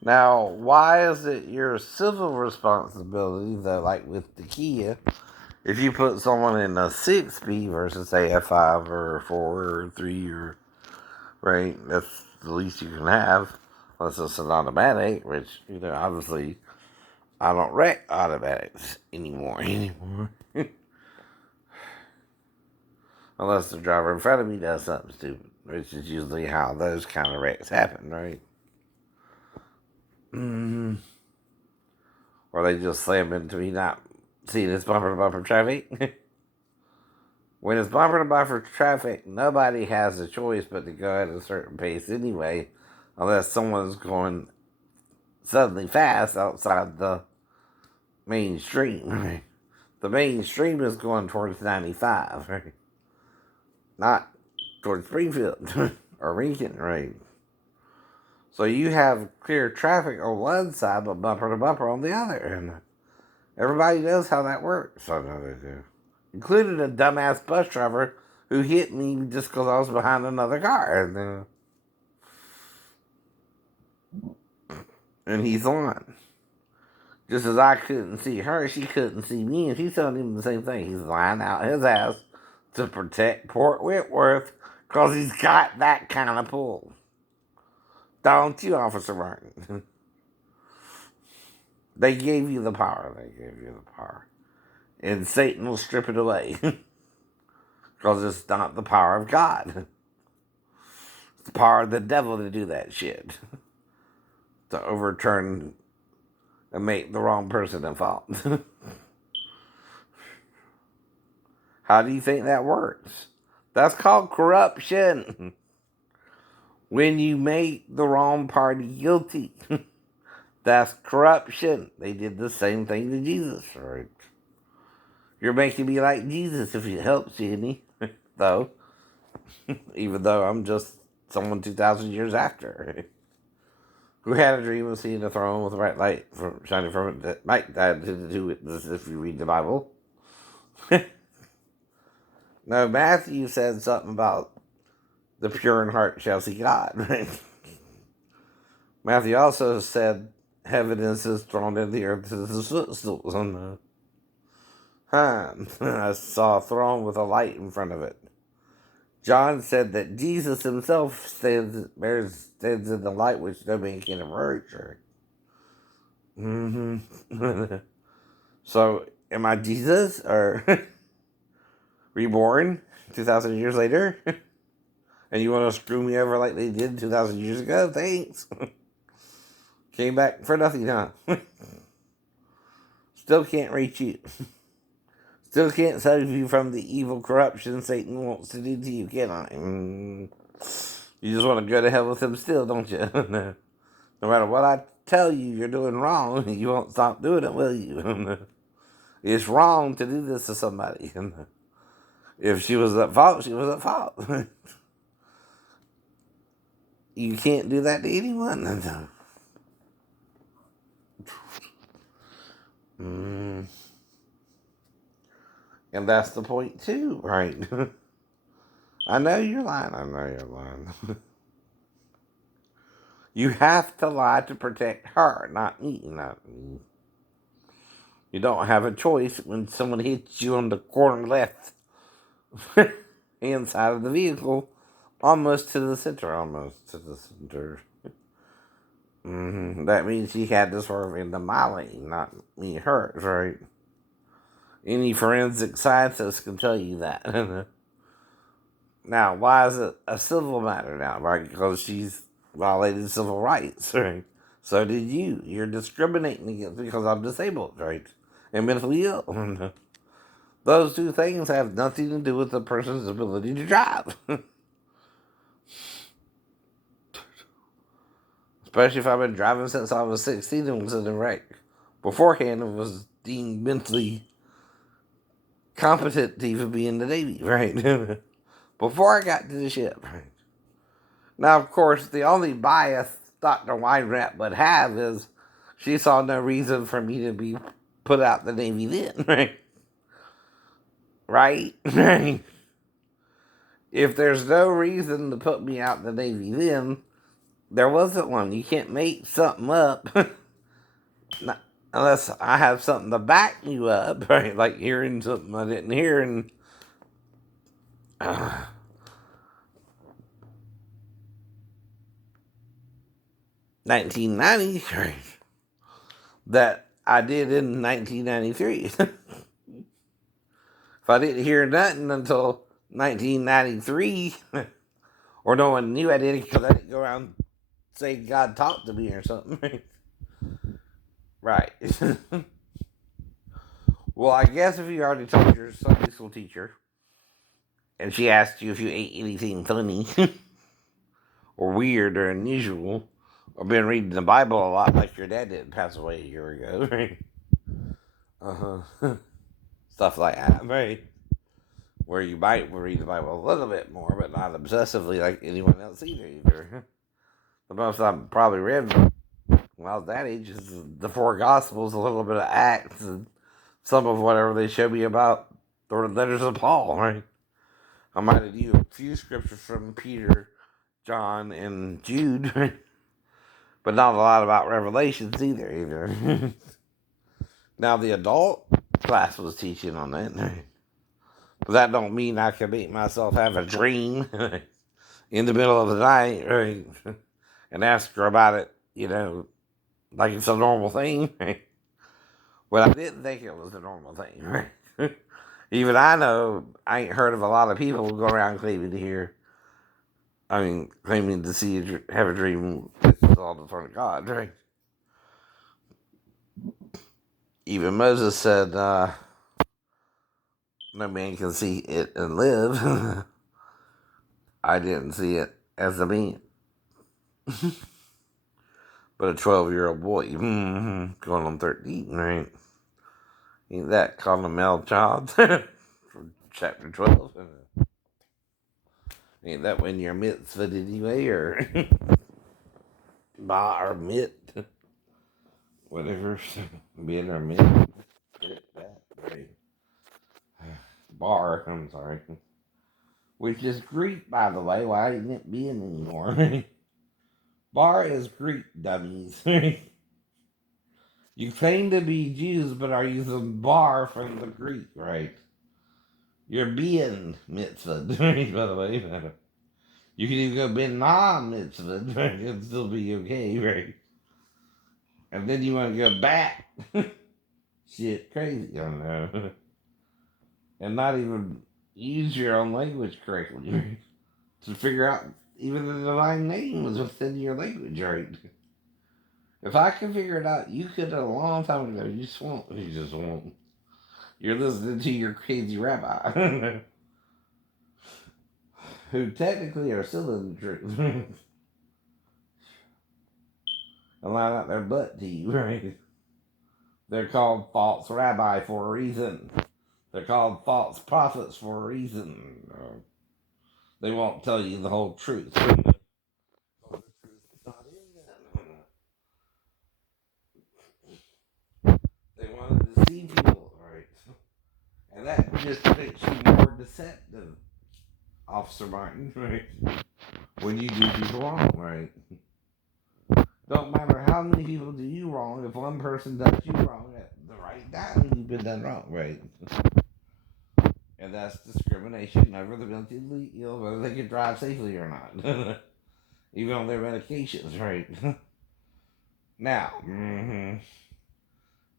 Now, why is it your civil responsibility that, like with the Kia, if you put someone in a 6B versus, say, a 5 or a 4 or a 3 or, right, that's the least you can have, unless it's an automatic, which, obviously, I don't wreck automatics anymore. Unless the driver in front of me does something stupid, which is usually how those kind of wrecks happen, right? Mm-hmm. Or they just slam into me not seeing it's bumper to bumper traffic. When it's bumper to bumper traffic, nobody has a choice but to go at a certain pace anyway, unless someone's going suddenly fast outside the mainstream. Right? The mainstream is going towards 95, right? Not towards Springfield or Lincoln, right? So you have clear traffic on one side, but bumper to bumper on the other. And everybody knows how that works. I know they do. Including a dumbass bus driver who hit me just because I was behind another car. And he's on. Just as I couldn't see her, she couldn't see me, and she's telling him the same thing. He's lying out his ass to protect Port Whitworth because he's got that kind of pull. Don't you, Officer Martin? They gave you the power. They gave you the power. And Satan will strip it away. Because it's not the power of God. It's the power of the devil to do that shit. To overturn and make the wrong person at fault. How do you think that works? That's called corruption. When you make the wrong party guilty. That's corruption. They did the same thing to Jesus, right? You're making me like Jesus if it helps you any, though. Even though I'm just someone 2,000 years after. Who had a dream of seeing a throne with a bright light shining from it that might have to do with this if you read the Bible. No, Matthew said something about the pure in heart shall see God. Right? Matthew also said heaven is his throne and the earth is his footstools. I saw a throne with a light in front of it. John said that Jesus himself stands in the light which no man can emerge. Mm-hmm. So, am I Jesus or reborn 2,000 years later? And you want to screw me over like they did 2,000 years ago? Thanks. Came back for nothing, huh? Still can't reach you. Still can't save you from the evil corruption Satan wants to do to you, can I? You just want to go to hell with him still, don't you? No matter what I tell you you're doing wrong, you won't stop doing it, will you? It's wrong to do this to somebody. If she was at fault, she was at fault. You can't do that to anyone. Mm. And that's the point too, right? I know you're lying. I know you're lying. You have to lie to protect her, not me. Not me. You don't have a choice when someone hits you on the corner left hand side of the vehicle, almost to the center. Almost to the center. That means she had to swerve into my lane, not me hers, right? Any forensic scientist can tell you that. Now, why is it a civil matter now? Right? Because she's violated civil rights, right? So did you. You're discriminating against me because I'm disabled, right? And mentally ill. Those two things have nothing to do with the person's ability to drive. Especially if I've been driving since I was 16 and was in a wreck. Beforehand, I was deemed mentally competent to even be in the Navy, right? Before I got to the ship. Now, of course, the only bias Dr. Weinrap would have is she saw no reason for me to be put out the Navy then, right? Right? If there's no reason to put me out the Navy then, There wasn't one. You can't make something up not, unless I have something to back you up, right? Like hearing something I didn't hear in 1990, right? That I did in 1993. If I didn't hear nothing until 1993, or no one knew I did it because I didn't go around saying God talked to me or something, right? Well, I guess if you already told your Sunday school teacher and she asked you if you ate anything funny or weird or unusual or been reading the Bible a lot like your dad did pass away a year ago, right? Uh-huh. Stuff like that, right? Where you might read the Bible a little bit more, but not obsessively like anyone else either. The most I've probably read when I was that age is the four Gospels, a little bit of Acts, and some of whatever they show me about the letters of Paul, right? I might have used a few scriptures from Peter, John, and Jude, right? But not a lot about Revelations either. Now the adult class was teaching on that, right? But that don't mean I can make myself have a dream in the middle of the night, right? And ask her about it, like it's a normal thing, right? Well, I didn't think it was a normal thing, right? Even I know I ain't heard of a lot of people who go around claiming to have a dream with all the throne of God, right? Even Moses said, no man can see it and live. I didn't see it as a man. But a 12-year-old boy, going on 13, right? Ain't that called a male child? From chapter 12. Ain't that when you're mitzvah anyway, or ba or mit? Whatever. Being or mit. That, right? Bar, I'm sorry. Which is Greek, by the way. Why ain't it being anymore? Bar is Greek, dummies. You claim to be Jews, but are using bar from the Greek, right? You're being mitzvah, right, by the way. You can even go ben mitzvah, right? It'll still be okay, right? And then you want to go back. Shit, crazy, I don't know. And not even use your own language correctly, right? To figure out even the divine name was within your language, right? If I can figure it out, you could a long time ago. You just won't. You just won't. You're listening to your crazy rabbi, who technically are still in the truth, and line out their butt to you, right? They're called false rabbi for a reason. They're called false prophets for a reason. They won't tell you the whole truth. They want to deceive people, right? And that just makes you more deceptive, Officer Martin, right? When you do people wrong, right? Don't matter how many people do you wrong, if one person does you wrong at the right time, you've been done wrong, right? And that's discrimination over the mentally ill, whether they can drive safely or not. Even on their medications, right? Now,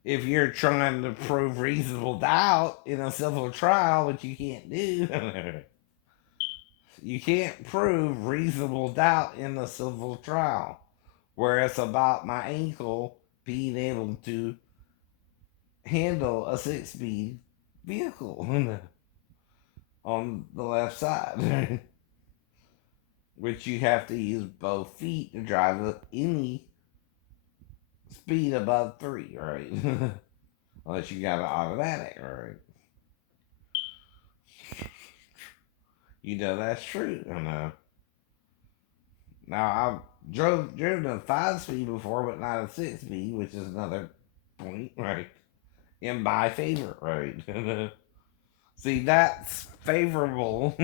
if you're trying to prove reasonable doubt in a civil trial, which you can't do, you can't prove reasonable doubt in a civil trial where it's about my ankle being able to handle a 6-speed vehicle on the left side, which you have to use both feet to drive at any speed above 3, right? Unless you got an automatic, right? You know that's true. I know. Now I've driven a 5-speed before, but not a 6-speed, which is another point, right? In my favor, right? See, that's favorable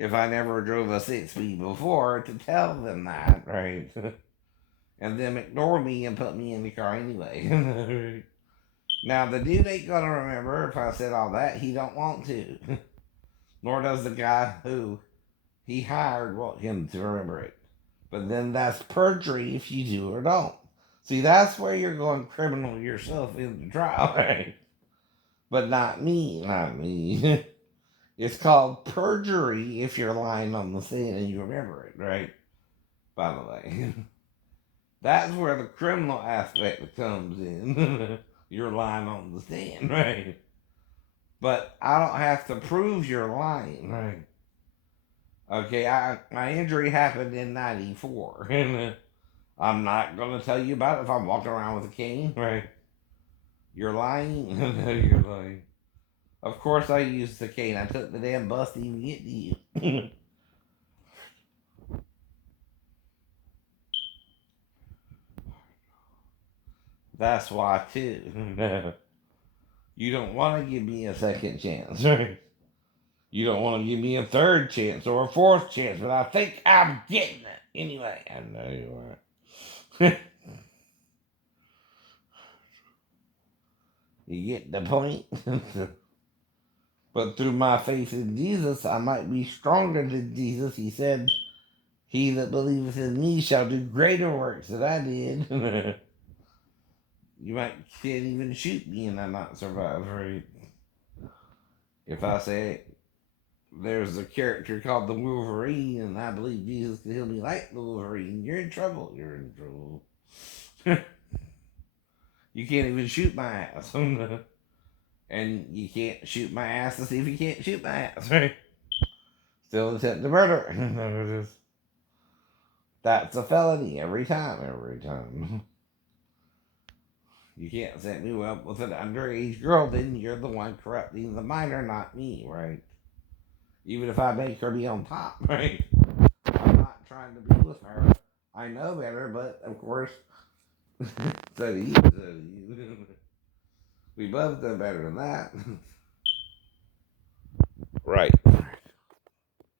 if I never drove a 6-speed before to tell them that, right? And them ignore me and put me in the car anyway. Now, the dude ain't gonna remember if I said all that. He don't want to. Nor does the guy who he hired want him to remember it. But then that's perjury if you do or don't. See, that's where you're going criminal yourself into trial, right? But not me, not me. It's called perjury if you're lying on the stand and you remember it, right? By the way. That's where the criminal aspect comes in. You're lying on the stand, right? But I don't have to prove you're lying, right? Okay, my injury happened in '94, and I'm not gonna tell you about it if I'm walking around with a cane, right? You're lying. You're lying. Of course, I used the cane. I took the damn bus to even get to you. That's why too. You don't want to give me a second chance, right? You don't want to give me a third chance or a fourth chance, but I think I'm getting it anyway. I know you are. You get the point? But through my faith in Jesus, I might be stronger than Jesus. He said, "He that believeth in me shall do greater works than I did." You might can't even shoot me and I not survive, right? If I say there's a character called the Wolverine and I believe Jesus can heal me like the Wolverine, you're in trouble. You're in trouble. You can't even shoot my ass. And you can't shoot my ass to see if you can't shoot my ass, right? Still attempt to murder. That's a felony every time. You can't set me up with an underage girl, then you're the one corrupting the minor, not me, right? Even if I make her be on top, right? I'm not trying to be with her. I know better, but of course, so do you. We both know better than that. Right.